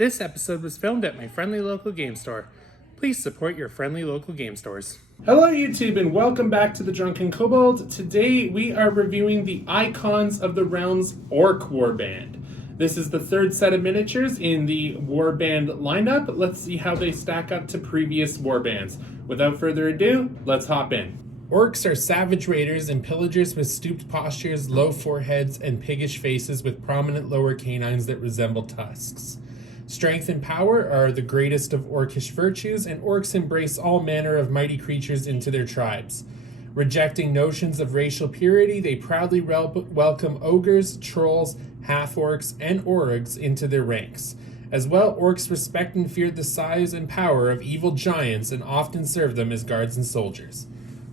This episode was filmed at my friendly local game store. Please support your friendly local game stores. Hello YouTube and welcome back to the Drunken Kobold. Today we are reviewing the Icons of the Realms Orc Warband. This is the third set of miniatures in the Warband lineup. Let's see how they stack up to previous Warbands. Without further ado, let's hop in. Orcs are savage raiders and pillagers with stooped postures, low foreheads, and piggish faces with prominent lower canines that resemble tusks. Strength and power are the greatest of orcish virtues, and orcs embrace all manner of mighty creatures into their tribes. Rejecting notions of racial purity, they proudly welcome ogres, trolls, half-orcs, and orgs into their ranks. As well, orcs respect and fear the size and power of evil giants and often serve them as guards and soldiers.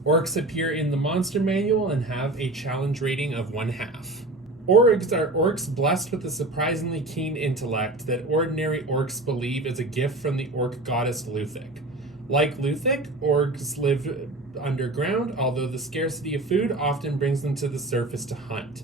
Orcs appear in the monster manual and have a challenge rating of 1/2. Orgs are orcs blessed with a surprisingly keen intellect that ordinary orcs believe is a gift from the orc goddess Luthic. Like Luthic, orcs live underground, although the scarcity of food often brings them to the surface to hunt.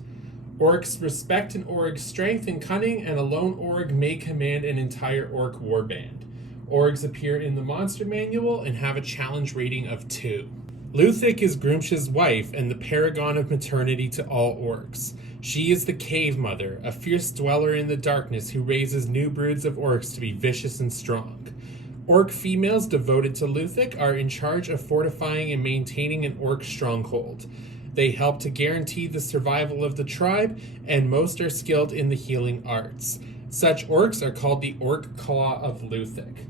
Orcs respect an org's strength and cunning, and a lone org may command an entire orc warband. Orgs appear in the monster manual and have a challenge rating of 2. Luthic is Grumsh's wife and the paragon of maternity to all orcs. She is the Cave Mother, a fierce dweller in the darkness who raises new broods of orcs to be vicious and strong. Orc females devoted to Luthic are in charge of fortifying and maintaining an orc stronghold. They help to guarantee the survival of the tribe, and most are skilled in the healing arts. Such orcs are called the Orc Claw of Luthic.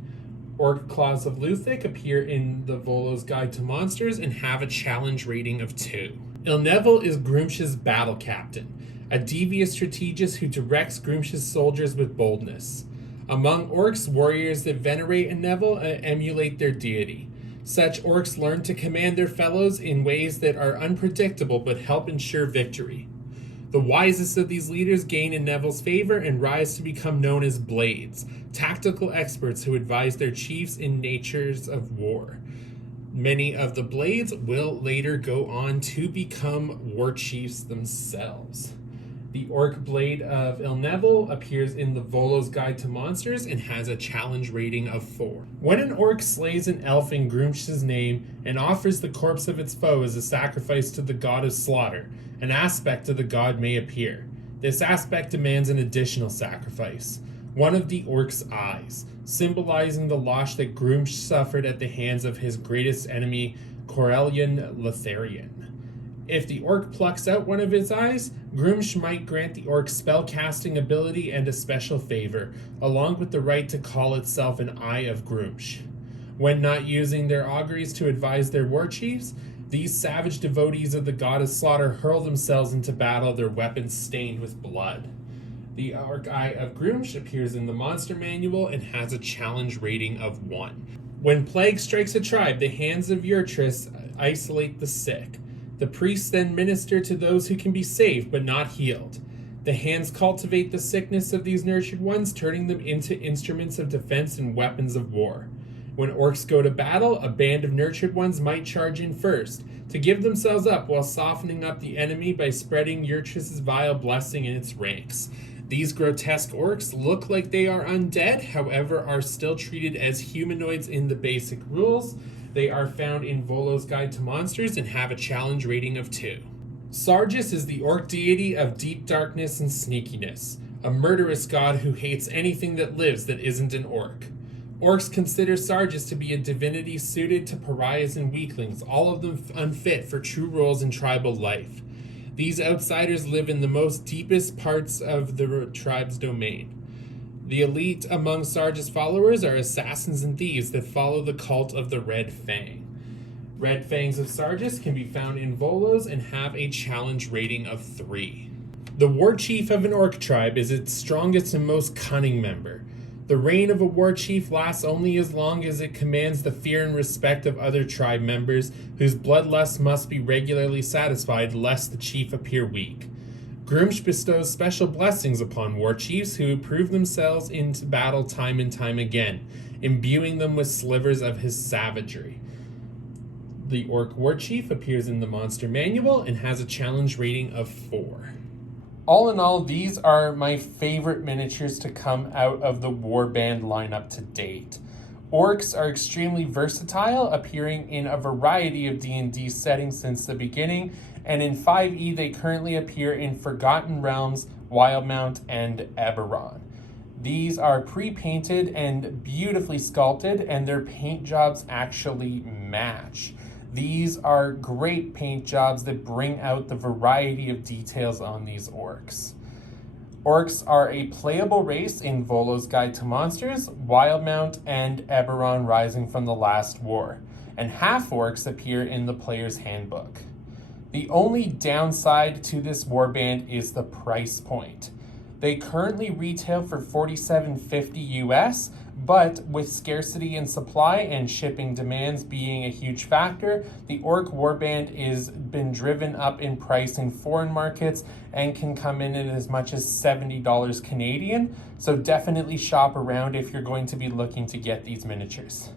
Orc Claws of Luthic appear in the Volo's Guide to Monsters and have a challenge rating of 2. Neville is Grumsh's battle captain, a devious strategist who directs Grumsh's soldiers with boldness. Among orcs, warriors that venerate Neville emulate their deity. Such orcs learn to command their fellows in ways that are unpredictable but help ensure victory. The wisest of these leaders gain in Neville's favor and rise to become known as Blades, tactical experts who advise their chiefs in natures of war. Many of the Blades will later go on to become war chiefs themselves. The Orc Blade of Neville appears in the Volo's Guide to Monsters and has a challenge rating of 4. When an orc slays an elf in Grumsh's name and offers the corpse of its foe as a sacrifice to the god of slaughter, an aspect of the god may appear. This aspect demands an additional sacrifice, one of the orc's eyes, symbolizing the loss that Grumsh suffered at the hands of his greatest enemy, Corellian Lotharian. If the orc plucks out one of his eyes, Grumsh might grant the orc spellcasting ability and a special favor, along with the right to call itself an Eye of Grumsh. When not using their auguries to advise their war chiefs, these savage devotees of the god of slaughter hurl themselves into battle, their weapons stained with blood. The Orc Eye of Grumsh appears in the monster manual and has a challenge rating of 1. When plague strikes a tribe, the hands of Urtris isolate the sick. The priests then minister to those who can be saved but not healed. The hands cultivate the sickness of these nurtured ones, turning them into instruments of defense and weapons of war. When orcs go to battle, a band of nurtured ones might charge in first, to give themselves up while softening up the enemy by spreading Urtris' vile blessing in its ranks. These grotesque orcs look like they are undead, however are still treated as humanoids in the basic rules. They are found in Volo's Guide to Monsters and have a challenge rating of 2. Sargis is the orc deity of deep darkness and sneakiness, a murderous god who hates anything that lives that isn't an orc. Orcs consider Sargis to be a divinity suited to pariahs and weaklings, all of them unfit for true roles in tribal life. These outsiders live in the most deepest parts of the tribe's domain. The elite among Sargis followers are assassins and thieves that follow the cult of the Red Fang. Red Fangs of Sargis can be found in Volos and have a challenge rating of 3. The war chief of an orc tribe is its strongest and most cunning member. The reign of a war chief lasts only as long as it commands the fear and respect of other tribe members, whose bloodlust must be regularly satisfied lest the chief appear weak. Grumsh bestows special blessings upon war chiefs who prove themselves into battle time and time again, imbuing them with slivers of his savagery. The Orc Warchief appears in the Monster Manual and has a challenge rating of 4. All in all, these are my favorite miniatures to come out of the Warband lineup to date. Orcs are extremely versatile, appearing in a variety of D&D settings since the beginning, and in 5e they currently appear in Forgotten Realms, Wildemount, and Eberron. These are pre-painted and beautifully sculpted, and their paint jobs actually match. These are great paint jobs that bring out the variety of details on these orcs. Orcs are a playable race in Volo's Guide to Monsters, Wildemount, and Eberron Rising from the Last War, and half-orcs appear in the Player's Handbook. The only downside to this warband is the price point. They currently retail for $47.50 US, but with scarcity in supply and shipping demands being a huge factor, the Orc Warband has been driven up in price in foreign markets and can come in at as much as $70 Canadian, so definitely shop around if you're going to be looking to get these miniatures.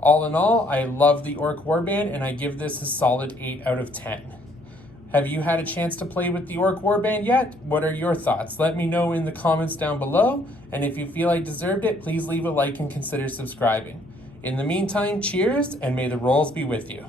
All in all, I love the Orc Warband and I give this a solid 8 out of 10. Have you had a chance to play with the Orc Warband yet? What are your thoughts? Let me know in the comments down below, and if you feel I deserved it, please leave a like and consider subscribing. In the meantime, cheers, and may the rolls be with you.